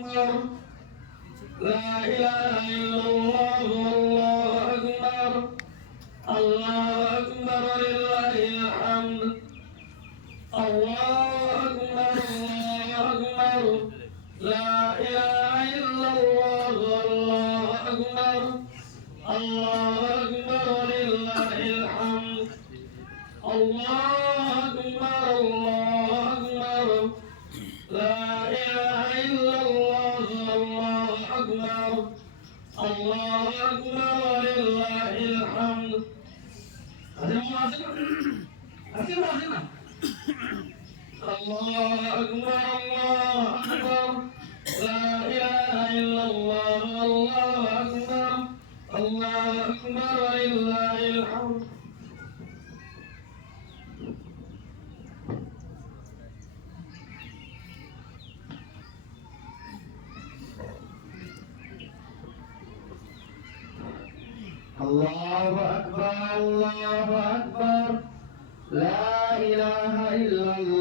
لا إله إلا الله والله أكبر الله أكبر ولله الحمد الله أكبر الله أكبر لا إله إلا الله والله أكبر الله أكبر ولله الحمد الله أكبر الله أكبر لا إله إلا الله والله أكبر الله أكبر ولله الحمد. الله أكبر الله أكبر لا إله إلا الله والله أكبر الله أكبر ولله الحمد. الله أكبر الله أكبر لا إله إلا الله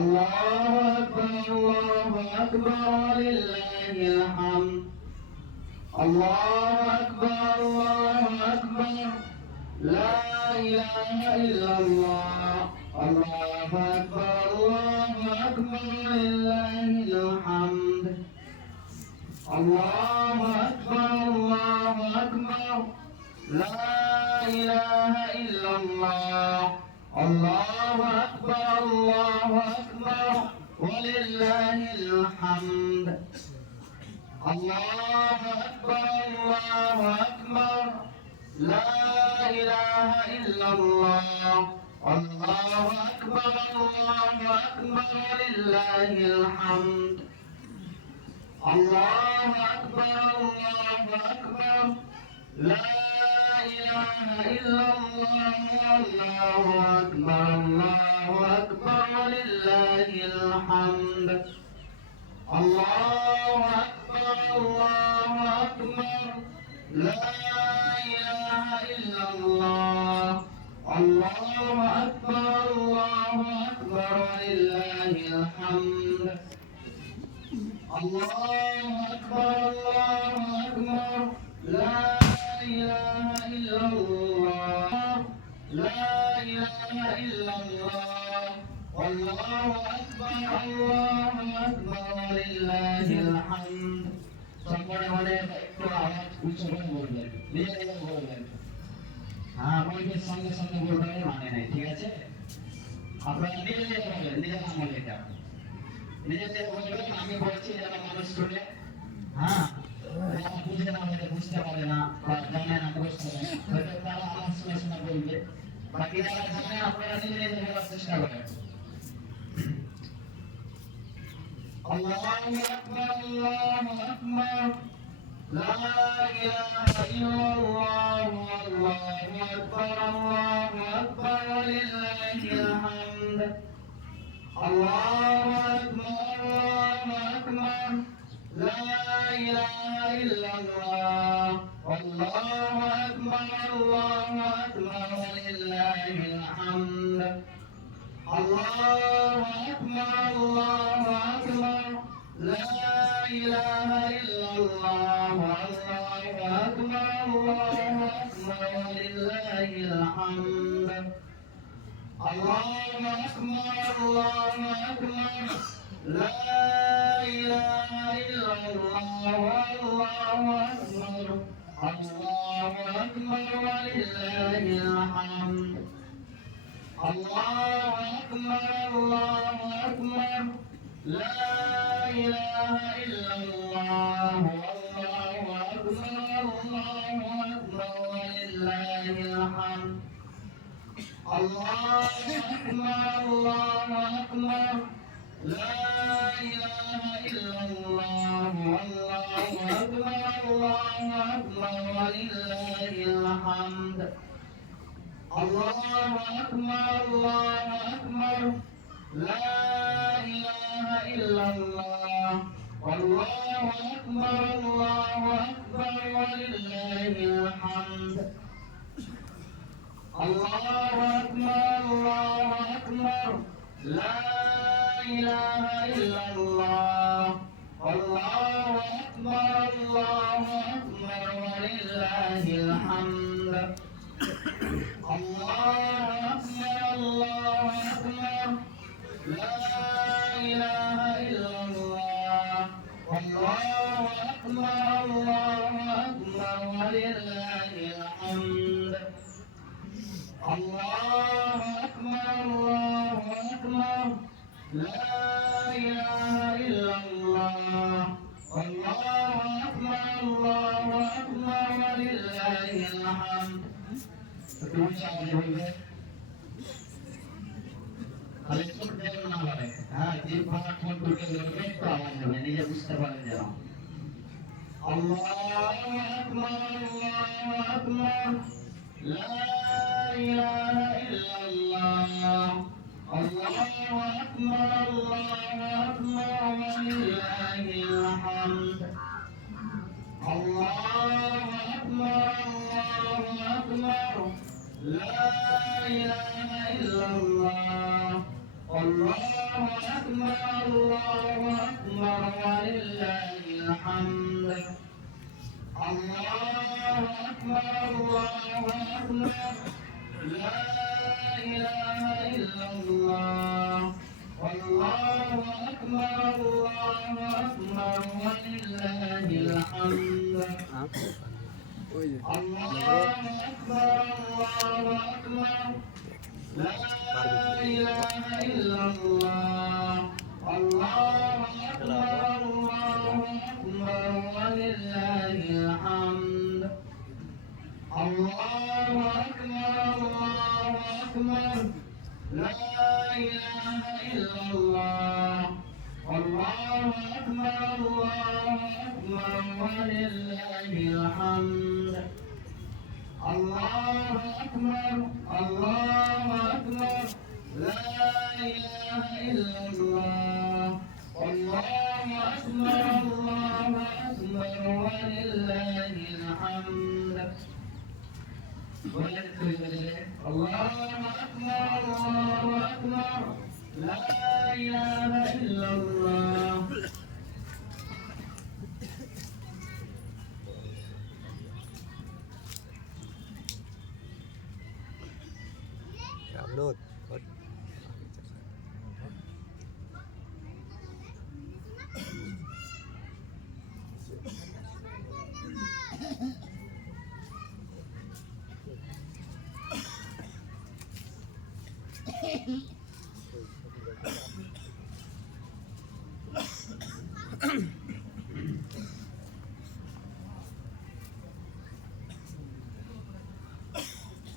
الله أكبر الله أكبر ولله الحمد الله أكبر الله أكبر لا إله إلا الله الله أكبر الله أكبر ولله الحمد الله أكبر الله أكبر لا إله إلا الله الله أكبر الله أكبر ولله الحمد الله أكبر الله أكبر لا إله إلا الله الله أكبر الله أكبر ولله الحمد الله أكبر الله أكبر لا إله إلا الله الله أكبر الله أكبر ولله الحمد الله أكبر الله أكبر لا إله إلا الله الله أكبر الله أكبر ولله الحمد الله أكبر الله أكبر لا إله إلا الله لا إله إلا الله والله أكبر الله أكبر ولله الحمد সকলে মানে একটু আওয়াজ উচ্চ করে বলবেন নিজে বলবেন হ্যাঁ বলবেন সঙ্গে সঙ্গে বলবেন মানে নাই ঠিক আছে আপনারা নিজে বলবেন নিজে নাম বলে এটা নিজেদের বলবেন আমি বলছি যারা মানুষ শুনে হ্যাঁ বুঝে না হলে বুঝতে পারে না বা জানে না বুঝতে পারে হয়তো তারা আমার শুনে শুনে বলবে বাকি যারা জানে আপনারা নিজে নিজে বলার চেষ্টা করেন الله أكبر الله أكبر لا إله إلا الله والله أكبر الله أكبر ولله الحمد الله أكبر الله أكبر لا إله إلا الله والله أكبر الله أكبر ولله الحمد الله أكبر الله أكبر لا إله إلا الله والله أكبر الله أكبر ولله الحمد الله أكبر الله أكبر لا إله إلا الله والله أكبر الله أكبر ولله الحمد الله أكبر الله أكبر لا إله إلا الله والله أكبر الله أكبر ولله الحمد الله أكبر الله أكبر لا إله إلا الله والله أكبر الله أكبر ولله الحمد الله أكبر الله أكبر لا إله إلا الله والله أكبر الله أكبر ولله الحمد الله أكبر الله أكبر لا إله إلا الله আওয়াজে হইবে খালি ছোট যেন না হয় হ্যাঁ জিভ ভাঙা ঠোঁট ঢুকে ধরবে একটু আওয়াজ হবে নিজে বুঝতে পারেন যেন আল্লাহু আকবার আল্লাহু আকবার লা ইলাহা ইল্লাল্লাহ আল্লাহু আকবার আল্লাহু আকবার ওয়ালিল্লাহিল হামদ আল্লাহু আকবার আল্লাহু আকবার লা ইলাহা ইল্লাল্লাহ আল্লাহু আকবার আল্লাহু আকবার ওয়ালিল্লাহিল হামদ আল্লাহু আকবার আল্লাহু আকবার লা ইলাহা ইল্লাল্লাহ আল্লাহু আকবার আল্লাহু আকবার ওয়ালিল্লাহিল হামদ আল্লাহু আকবার আল্লাহু আকবার লা ইলাহা ইল্লাল্লাহ আল্লাহু আকবার আল্লাহু আকবার ওয়ালিল্লাহিল হামদ আল্লাহু আকবার আল্লাহু আকবার লা ইলাহা ইল্লাল্লাহ আল্লাহু আকবার আল্লাহু আকবার ওয়ালিল্লাহিল হামদ আল্লাহু আকবার আল্লাহু আকবার লা ইলাহা ইল্লাল্লাহ আল্লাহু আকবার আল্লাহু আকবার ওয়ালিল্লাহিল হামদ আল্লাহু আকবার আল্লাহু আকবার লা ইলাহা ইল্লাল্লাহ Upload.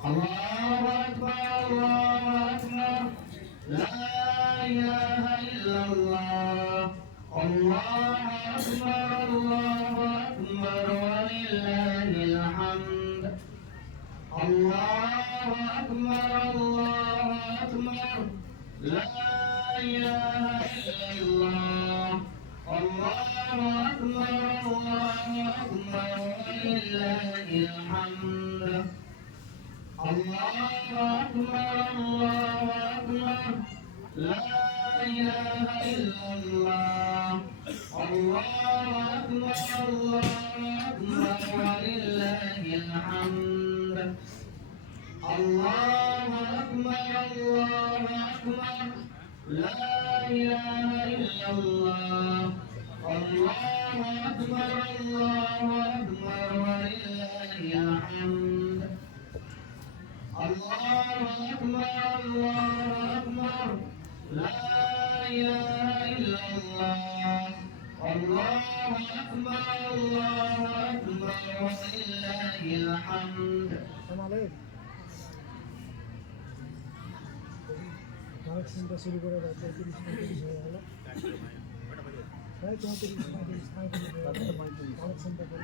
Allahu Akbar, Allahu Akbar, La ilaha illallah. Allahu Akbar, Allahu Akbar, walillahil hamd. Allahu Akbar, Allahu Akbar, La ilaha illallah. Allahu Akbar, Allahu Akbar, walillahil hamd. Allahu Akbar, Allahu Akbar, La ilaha illallah. Allahu Akbar, Allahu Akbar, walillahil hamd. Allahu Akbar, Allahu Akbar, La ilaha illallah. Allahu Akbar, Allahu Akbar, walillahil hamd. Allahu Akbar, Allahu Akbar, La ilaha illallah. Allahu Akbar, Allahu Akbar, walillahil hamd. কালেকশনটা শুরু করে দাও 35 হয়ে গেল প্রায় 34 35 কালেকশনটা করে